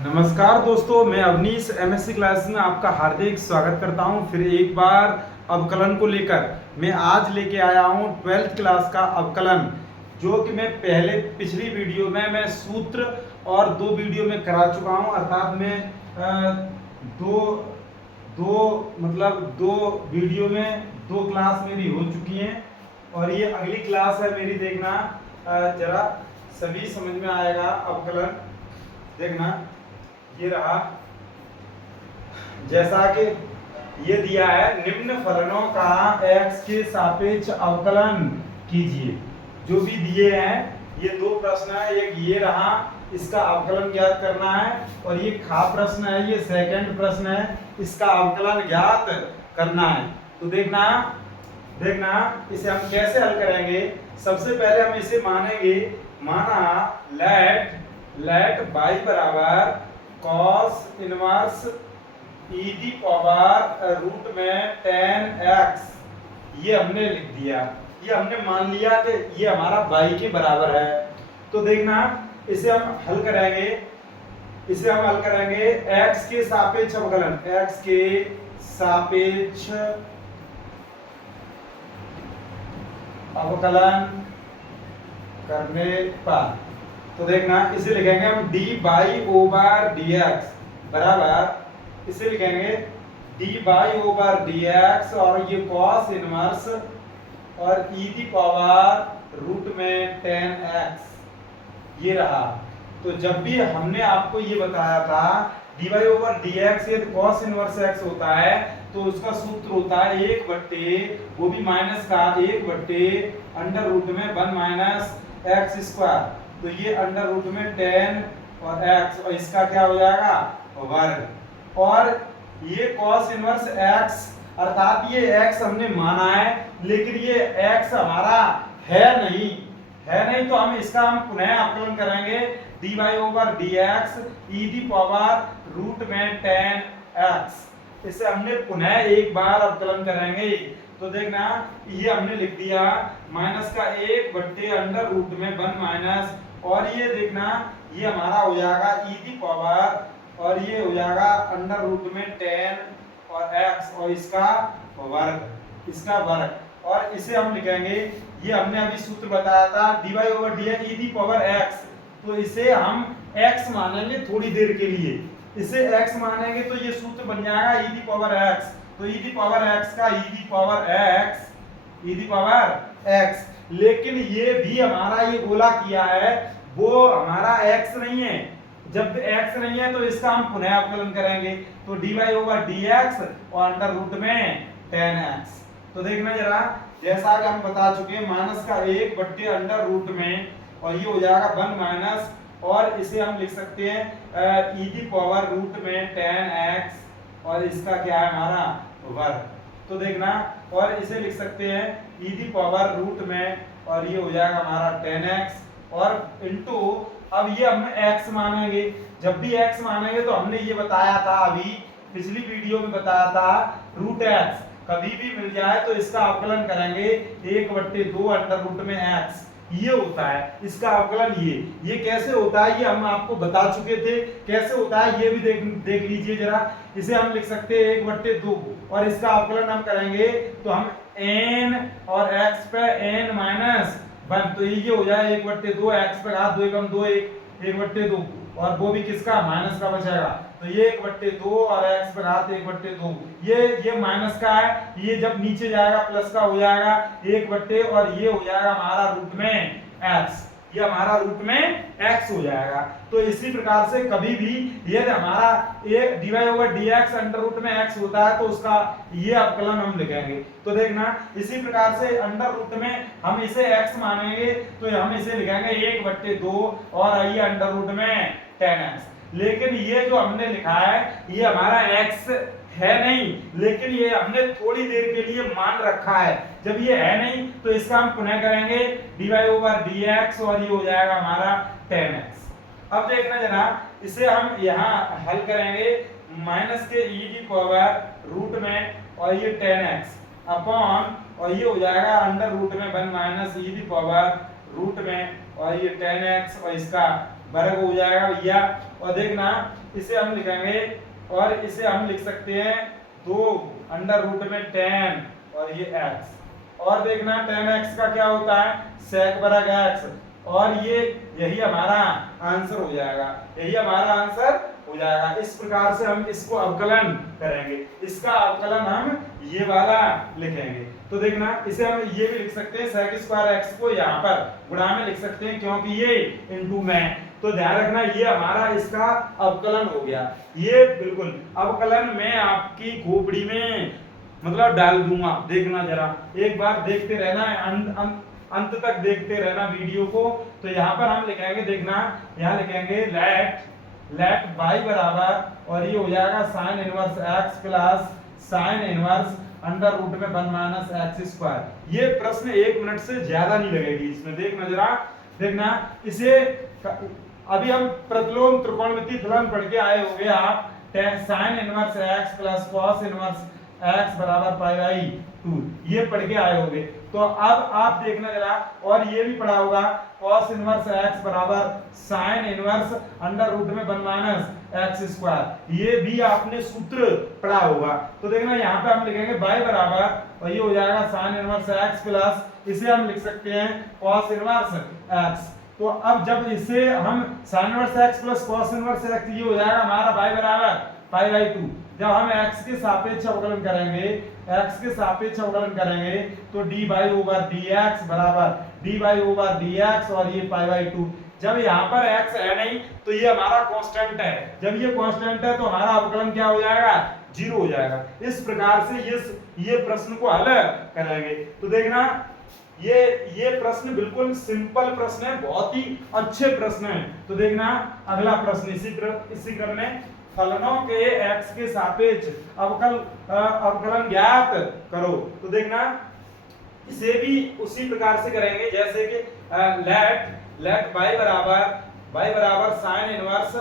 नमस्कार दोस्तों, मैं अवनीश एमएससी क्लास में आपका हार्दिक स्वागत करता हूं। फिर एक बार अवकलन को लेकर मैं आज लेके आया हूं 12th क्लास का अवकलन, जो कि मैं पहले पिछली वीडियो में मैं सूत्र और दो वीडियो में करा चुका हूं। अर्थात मैं दो दो वीडियो में दो क्लास मेरी हो चुकी हैं और ये अगली क्लास है मेरी। देखना जरा सभी समझ में आएगा अवकलन। देखना ये रहा, जैसा कि ये दिया है, निम्न फलनों का x के सापेक्ष अवकलन कीजिए। जो भी दिए हैं ये दो प्रश्न है, एक ये रहा, इसका अवकलन ज्ञात करना है, और ये खा प्रश्न है, ये सेकंड प्रश्न है, इसका अवकलन ज्ञात करना है। तो देखना इसे हम कैसे हल करेंगे। सबसे पहले हम इसे मानेंगे, माना लेट y बराबर cos inverse e the power root में 10x, ये हमने लिख दिया। ये हमने मान लिया कि ये हमारा y के बराबर है। तो देखना इसे हम हल करेंगे x के सापेक्ष अवकलन, x के सापेक्ष अवकलन करने पर तो देखना इसे लिखेंगे हम dy ओवर dx बराबर, इसे लिखेंगे dy ओवर dx, और ये cos इनवर्स और e दी पावर रूट में 10x ये रहा। तो जब भी हमने आपको ये बताया था dy ओवर dx ये cos इनवर्स x होता है, तो उसका सूत्र होता है 1/, वो भी माइनस का 1/, अंडर रूट में 1 माइनस x स्क्वायर। तो ये अंडर रूट में 10 और x, और इसका क्या हो जाएगा वर्ग। और ये cos इनवर्स x, अर्थात ये x हमने माना है, लेकिन ये x हमारा है नहीं, तो हम इसका पुनः अवकलन करेंगे dy over dx e the power root में 10x। इसे हमने पुनः एक बार अवकलन करेंगे। तो देखना ये हमने लिख दिया माइनस का 1/, अंडर रूट में 1 माइनस, और ये देखना ये हमारा हो जाएगा e दी पावर, और ये हो जाएगा अंडर रूट में 10 और x, और इसका वर्ग। और इसे हम लिखेंगे, ये हमने अभी सूत्र बताया था dy over dx e the power x, तो इसे हम x मानेंगे थोड़ी देर के लिए। इसे x मानेंगे तो ये सूत्र बन जाएगा e दी पावर x। तो e दी पावर x का e दी पावर x, लेकिन ये भी हमारा ये गोला किया है, वो हमारा x नहीं है। जब x नहीं है तो इसका हम पुनः अवकलन करेंगे, तो dy ओवर dx और अंडर रूट में 10x। तो देखना जरा, जैसा कि हम बता चुके हैं, माइनस का 1/, अंडर रूट में, और ये हो जाएगा 1 माइनस, और इसे हम लिख सकते हैं e दी पावर रूट में 10x, और इसका क्या है हमारा वर्ग। तो देखना, और इसे लिख सकते हैं e दी पावर रूट में, और ये हो जाएगा हमारा 10x, और इनटू, अब ये हम x मानेंगे। जब भी x मानेंगे तो हमने ये बताया था, अभी पिछली वीडियो में बताया था, रूट x कभी भी मिल जाए तो इसका अवकलन करेंगे 1/2 अंडर रूट में x, ये होता है इसका अवकलन। ये कैसे होता है ये हम आपको बता चुके थे, कैसे होता है ये भी देख लीजिए जरा। इसे हम लिख सकते हैं 1/2, और इसका अवकलन हम करेंगे तो हम n और x पे n माइनस 1, तो ये हो जाए 1/2, x पे घात 2 एकम 2, 1/2, और वो भी किसका माइनस का बचेगा, तो ये 1/2 और x पे घात 1/2, ये माइनस का है, ये जब नीचे जाएगा प्लस का हो जाएगा 1/, और ये हो जाएगा हमारा रूट में x, ये हमारा रूट में x हो जाएगा। तो इसी प्रकार से कभी भी ये हमारा एक dy over dx under root में x होता है, तो उसका ये अवकलन हम लिखेंगे। तो देखना इसी प्रकार से अंडर रूट में हम इसे x मानेंगे, तो हम इसे लिखेंगे 1/2, और ये अंडर रूट में 10x। लेकिन ये जो हमने लिखा है ये हमारा x है नहीं, लेकिन ये हमने थोड़ी देर के लिए मान रखा है। जब ये है नहीं तो इसका हम पुनः करेंगे dy ओवर dx, और ये हो जाएगा हमारा 10x। अब देखना जरा, इसे हम यहाँ हल करेंगे, माइनस के e की पावर रूट में, और ये 10x अपॉन, और ये हो जाएगा अंडर रूट में 1 माइनस e की पावर रूट में, और ये 10x, और इसका वर्ग हो जाएगा भैया। और देखना इसे हम लिखेंगे और इसे हम लिख सकते हैं 2 अंडर रूट में 10 और ये x। और देखना 10x का क्या होता है sec वर्ग x, और यही हमारा आंसर हो जाएगा, यही हमारा आंसर हो जाएगा। इस प्रकार से हम इसको अवकलन करेंगे, इसका अवकलन हम ये वाला लिखेंगे। तो देखना इसे हम ये भी लिख सकते हैं sec स्क्वायर x को यहाँ पर गुणा में लिख सकते हैं क्योंकि ये इनटू में, तो ध्यान रखना ये हमारा इसका अवकलन हो गया। ये बिल्कुल अवकलन मैं आपकी खोपड़ी में मतलब डाल दूंगा, देखना जरा एक बार देखते रहना, अंत तक देखते रहना वीडियो को। तो यहाँ पर हम लिखेंगे, देखना यहाँ लिखेंगे लेट y बराबर और ये हो जाएगा sine inverse x plus sine inverse under root में 1 माइनस एक्स स्क्वायर। ये प्रश्न 1 मिनट से ज्यादा नहीं लगेगी इसमें, देखना जरा, देखना इसे अभी हम प्रतिलोम त्रिकोणमिति फलन पढ़ के आए होंगे आप, sign inverse x plus cos inverse x बराबर पाई बाई 2 ये पढ़ के आए होंगे। तो अब आप देखना जरा, और ये भी पढ़ा होगा cos इनवर्स x बराबर sin इनवर्स अंडर रूट में 1 माइनस एक्स स्क्वायर, ये भी आपने सूत्र पढ़ा होगा। तो देखना यहाँ पे हम लिखेंगे y बराबर और ये हो जाएगा sin इनवर्स x प्लस इसे हम लिख सकते हैं cos इनवर्स x। तो अब जब इसे हम sin inverse x plus cos inverse x, ये हो जाएगा हमारा y बराबर पाई बाई 2। जब हम x के सापेक्ष अवकलन करेंगे, x के सापेक्ष अवकलन करेंगे तो dy ओवर dx बराबर dy ओवर dx और ये पाई बाई 2। जब यहाँ पर x है नहीं तो ये हमारा कांस्टेंट है, जब ये कांस्टेंट है तो हमारा अवकलन क्या हो जाएगा 0 हो जाएगा। इस प्रकार से ये प्रश्न को हल करेंगे। तो देखना ये प्रश्न बिल्कुल सिंपल प्रश्न है, बहुत ही अच्छे प्रश्न है। तो देखना अगला प्रश्न इसी क्रम में, फलनों के x के सापेक्ष अवकलन ज्ञात करो। तो देखना इसे भी उसी प्रकार से करेंगे जैसे कि लेट y बराबर sin inverse e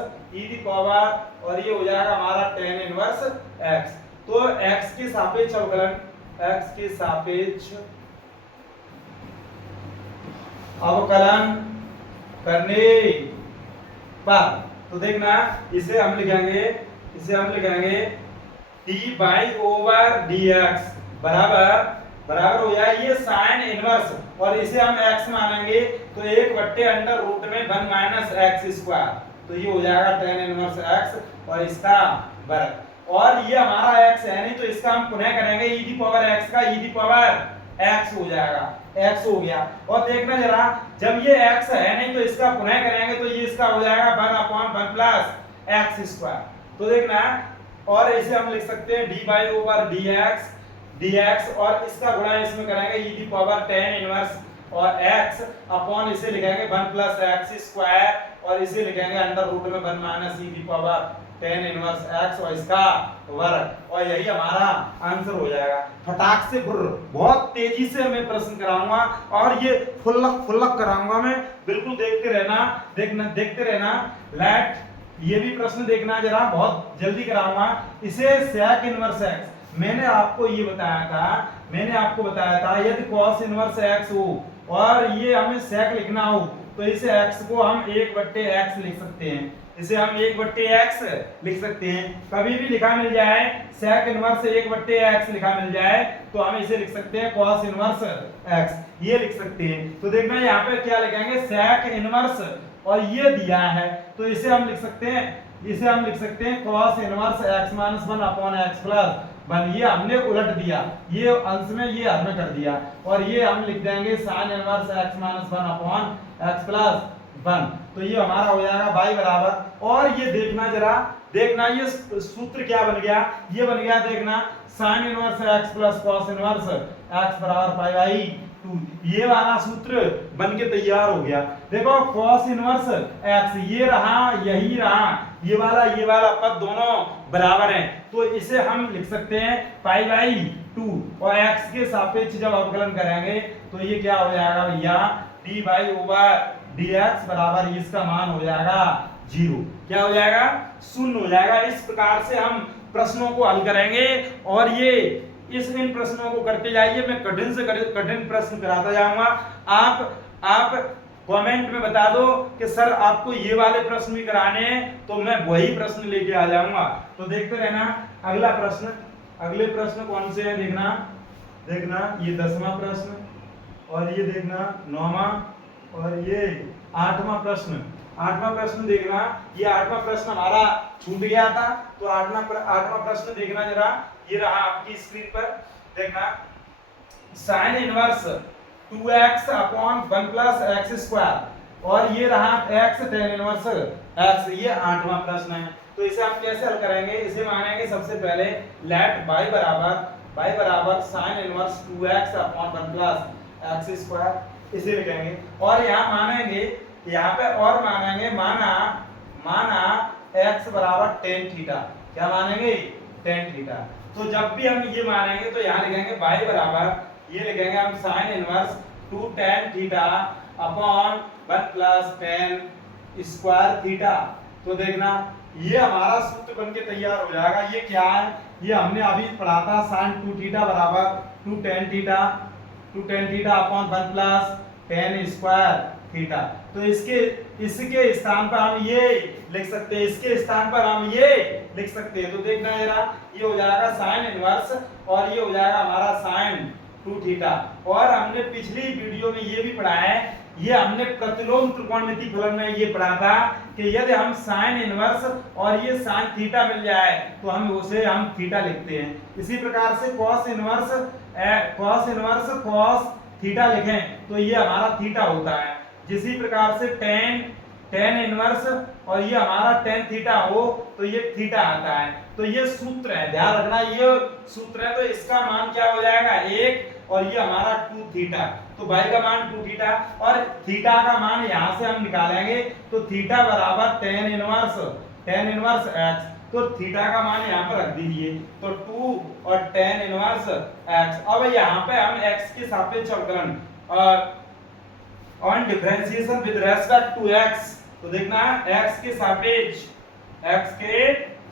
the power और ये हो जाएगा हमारा tan इनवर्स x। तो x के सापेक्ष अवकलन, x के सापेक्ष अवकलन करने पर, तो देखना इसे हम लिखेंगे dy ओवर dx बराबर हो जाए ये साइन इनवर्स और इसे हम x मानेंगे तो 1 अंडर रूट में 1 माइनस एक्स स्क्वायर, तो ये हो जाएगा tan इनवर्स x और इसका वर्ग। और ये हमारा x है नहीं तो इसका हम पुनः करेंगे e दी पावर x का e दी पावर x हो जाएगा, x हो गया। और देखना जरा जब ये x है नहीं तो इसका पुनः करेंगे तो ये इसका हो जाएगा 1/1 प्लस एक्स स्क्वायर। तो देखना और इसे हम लिख सकते हैं dy ओवर dx और इसका गुणा इसमें करेंगे e the power tan inverse और x अपॉन इसे लिखेंगे 1 प्लस एक्स स्क्वायर और इसे लिखेंगे अंडर रूट में 1 minus e the power tan inverse x और इसका वर्ग, और यही हमारा आंसर हो जाएगा। फटाक से बहुत तेजी से मैं प्रश्न कराऊंगा और ये फुल्लक कराऊंगा मैं, बिल्कुल देखते रहना। लेट ये भी प्रश्न देखना जरा, बहुत जल्दी कराऊंगा। इसे sec इनवर्स x, मैंने आपको बताया था यदि cos इनवर्स x हो और ये हमें sec लिखना हो तो इसे x को हम 1/x लिख सकते हैं, इसे हम 1/x लिख सकते हैं। कभी भी लिखा मिल जाए sec इनवर्स 1/x लिखा मिल जाए तो हम इसे लिख सकते हैं cos इनवर्स x, ये लिख सकते हैं। तो देखना यहाँ पे क्या लिखेंगे sec इनवर्स और ये दिया है तो इसे हम लिख सकते हैं cos inverse x minus 1 upon x plus 1। ये हमने उलट दिया, ये अंश में ये हमने कर दिया और ये हम लिख देंगे sin inverse x minus 1 upon x plus 1। तो ये हमारा हो जाएगा y बराबर, और ये देखना ये सूत्र क्या बन गया, ये बन गया देखना sin inverse x plus cos inverse x बराबर पाई बाई 2, ये वाला सूत्र बन के तैयार हो गया। देखो cos इनवर्स x ये रहा, यही रहा, ये वाला पद दोनों बराबर हैं तो इसे हम लिख सकते हैं पाई बाई 2 और x के सापेक्ष जब अवकलन करेंगे तो ये क्या हो जाएगा भैया dy ओवर dx बराबर इसका मान हो जाएगा 0, क्या हो जाएगा 0 हो जाएगा। इस प्रकार से हम प्रश्नों को हल करेंगे और इन प्रश्नों को करते जाइए, मैं कठिन से कठिन प्रश्न कराता जाऊंगा। आप कमेंट में बता दो कि सर आपको ये वाले प्रश्न भी कराने हैं, तो मैं वही प्रश्न लेके आ जाऊंगा। तो देखते रहना अगला प्रश्न। अगले प्रश्न कौन से हैं देखना, ये 10वां प्रश्न, और ये देखना 9वां, और ये 8वां प्रश्न। 8वां प्रश्न देखना, ये 8वां प्रश्न हमारा छूट गया था, तो 8वां प्रश्न देखना जरा, ये रहा आपकी स्क्रीन पर, देखना sine inverse 2x upon 1 plus x square, और ये रहा x tan इनवर्स x, ये 8वां प्रश्न है। तो इसे हम कैसे हल करेंगे, इसे मानेंगे सबसे पहले लेट y बराबर sine inverse 2x upon 1 plus x square, इसे लिखेंगे। और यहाँ मानेंगे, यहाँ पे और मानेंगे, माना x बराबर tan थीटा, क्या मानेंगे tan थीटा। तो जब भी हम ये मानेंगे तो यहाँ लिखेंगे y बराबर, ये लिखेंगे हम sine inverse 2 tan theta upon 1 plus tan square theta. तो देखना ये हमारा सूत्र बनके तैयार हो जाएगा। ये क्या है, ये हमने अभी पढ़ा था, साइन 2 थीटा बराबर 2 tan theta upon 1 plus tan square theta. तो इसके स्थान पर हम ये लिख सकते हैं, इसके स्थान पर हम ये लिख सकते हैं। तो देखना जरा, ये हो जाएगा साइन इनवर्स, और ये हो जाएगा हमारा साइन 2 थीटा। और हमने पिछली वीडियो में ये भी पढ़ा है, ये हमने प्रतिलोम त्रिकोणमिति फलन में ये पढ़ा था कि यदि हम साइन इनवर्स और ये साइन थीटा मिल जाए तो हम थीटा लिखते हैं। इसी प्रकार से कॉस इनवर्स कॉस थीटा लिखें तो ये हमारा थीटा होता है। जिसी प्रकार से टेन इनवर्स और ये हमारा टेन थीटा हो तो ये थीटा आता है। तो ये सूत्र है, ध्यान रखना, ये सूत्र है। तो इसका मान क्या हो जाएगा 1, और ये हमारा 2 थीटा। तो y का मान 2 थीटा और थीटा का मान यहां से हम निकालेंगे। तो थीटा बराबर टेन इनवर्स x, तो थीटा का मान यहाँ पर रख दीजिए, तो 2 और टेन इनवर्स x। अब यहाँ पे हम x के सापेक्ष अवकलन on differentiation with respect to x, तो देखना x के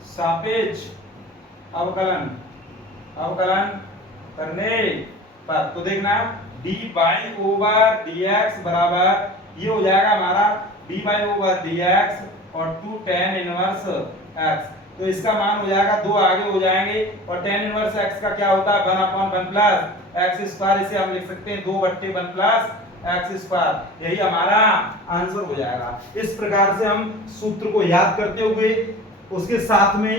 सापेक्ष अवकलन करने पर, तो देखना dy ओवर dx बराबर ये हो जाएगा हमारा dy ओवर dx और 2 tan इनवर्स x। तो इसका मान हो जाएगा 2 आगे हो जाएंगे, और tan इनवर्स x का क्या होता है 1/1 प्लस एक्स स्क्वायर। इसे हम लिख सकते हैं 2/1 प्लस एक्स स्क्वायर। यही हमारा आंसर हो जाएगा। इस प्रकार से हम सूत्र को याद करते हुए उसके साथ में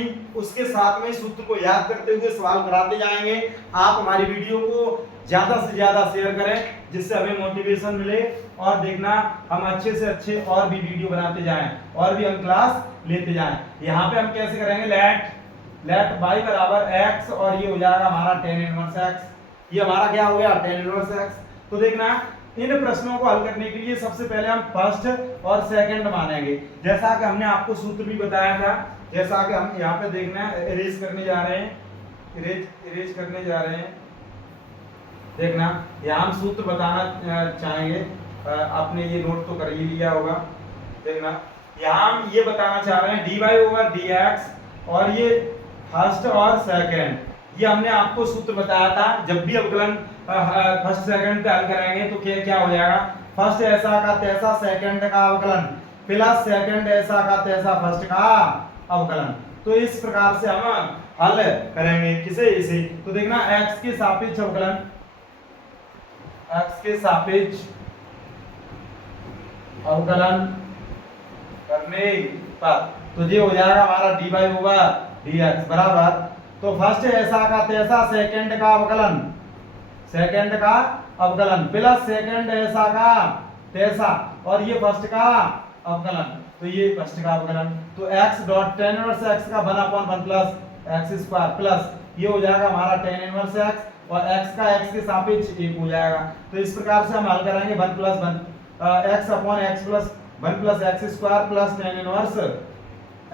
ही सूत्र को याद करते हुए सवाल कराते जाएंगे। आप हमारी वीडियो को ज्यादा से ज्यादा शेयर करें जिससे हमें मोटिवेशन मिले, और देखना हम अच्छे से अच्छे और भी वीडियो बनाते जाएं और भी हम क्लास लेते जाएं। यहाँ पे हम कैसे करेंगे, लेट y बराबर x, और ये हो जाएगा हमारा tan इनवर्स x। ये हमारा क्या हो गया tan इनवर्स x। तो देखना इन प्रश्नों को हल करने के लिए सबसे पहले हम फर्स्ट और सेकंड मानेंगे, जैसा कि हमने आपको सूत्र भी बताया था। जैसा कि हम यहाँ पे देखना इरेज करने जा रहे हैं, देखना यहाँ हम सूत्र बताना चाहेंगे। आपने ये नोट तो कर ही लिया होगा। देखना यहाँ हम ये बताना चाह रहे हैं dy ओवर dx, और ये फर्स्ट और सेकंड, ये हमने आपको सूत्र बताया था। जब भी अवकलन फर्स्ट सेकंड पे हल करेंगे तो क्या हो जाएगा, फर्स्ट ऐसा का तैसा सेकंड का अवकलन प्लस सेकंड ऐसा का तैसा फर्स्ट का अवकलन। तो इस प्रकार से हम हल करेंगे इसे। तो देखना x के सापेक्ष अवकलन करने पर, तो ये हो जाएगा हमारा dy ओवर dx बराबर, तो फर्स्ट ऐसा का तैसा सेकंड का अवकलन प्लस सेकंड ऐसा का तैसा, और ये फर्स्ट का अवकलन, तो ये फर्स्ट का अवकलन। तो x dot tan inverse x का 1/1 प्लस एक्स स्क्वायर प्लस ये हो जाएगा हमारा tan इनवर्स x, और x का x के सापेक्ष 1 हो जाएगा। तो इस प्रकार से हम हल करेंगे 1 plus 1 x upon x plus 1 plus x square plus tan inverse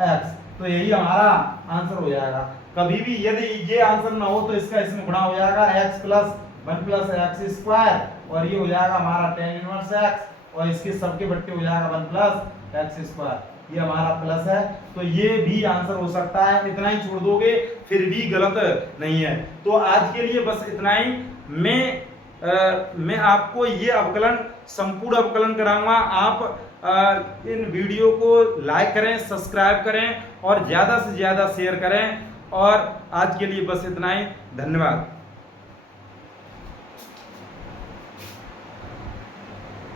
x। तो यही हमारा आंसर हो जाएगा। कभी भी यदि ये आंसर ना हो तो इसका इसमें गुणा हो जाएगा x plus 1 plus x square, और ये हो जाएगा हमारा tan इनवर्स x, और इसके सबके बट्टे हो जाएगा 1 प्लस एक्स स्क्वायर, ये हमारा प्लस है। तो ये भी आंसर हो सकता है। इतना ही छोड़ दोगे फिर भी गलत नहीं है। तो आज के लिए बस इतना ही। मैं मैं आपको ये अवकलन, संपूर्ण अवकलन कराऊंगा। आप इन वीडियो को लाइक करें, सब्सक्राइब करें और ज़्यादा से ज़्यादा शेयर करें। और आज के लिए बस इतना ही, धन्यवाद।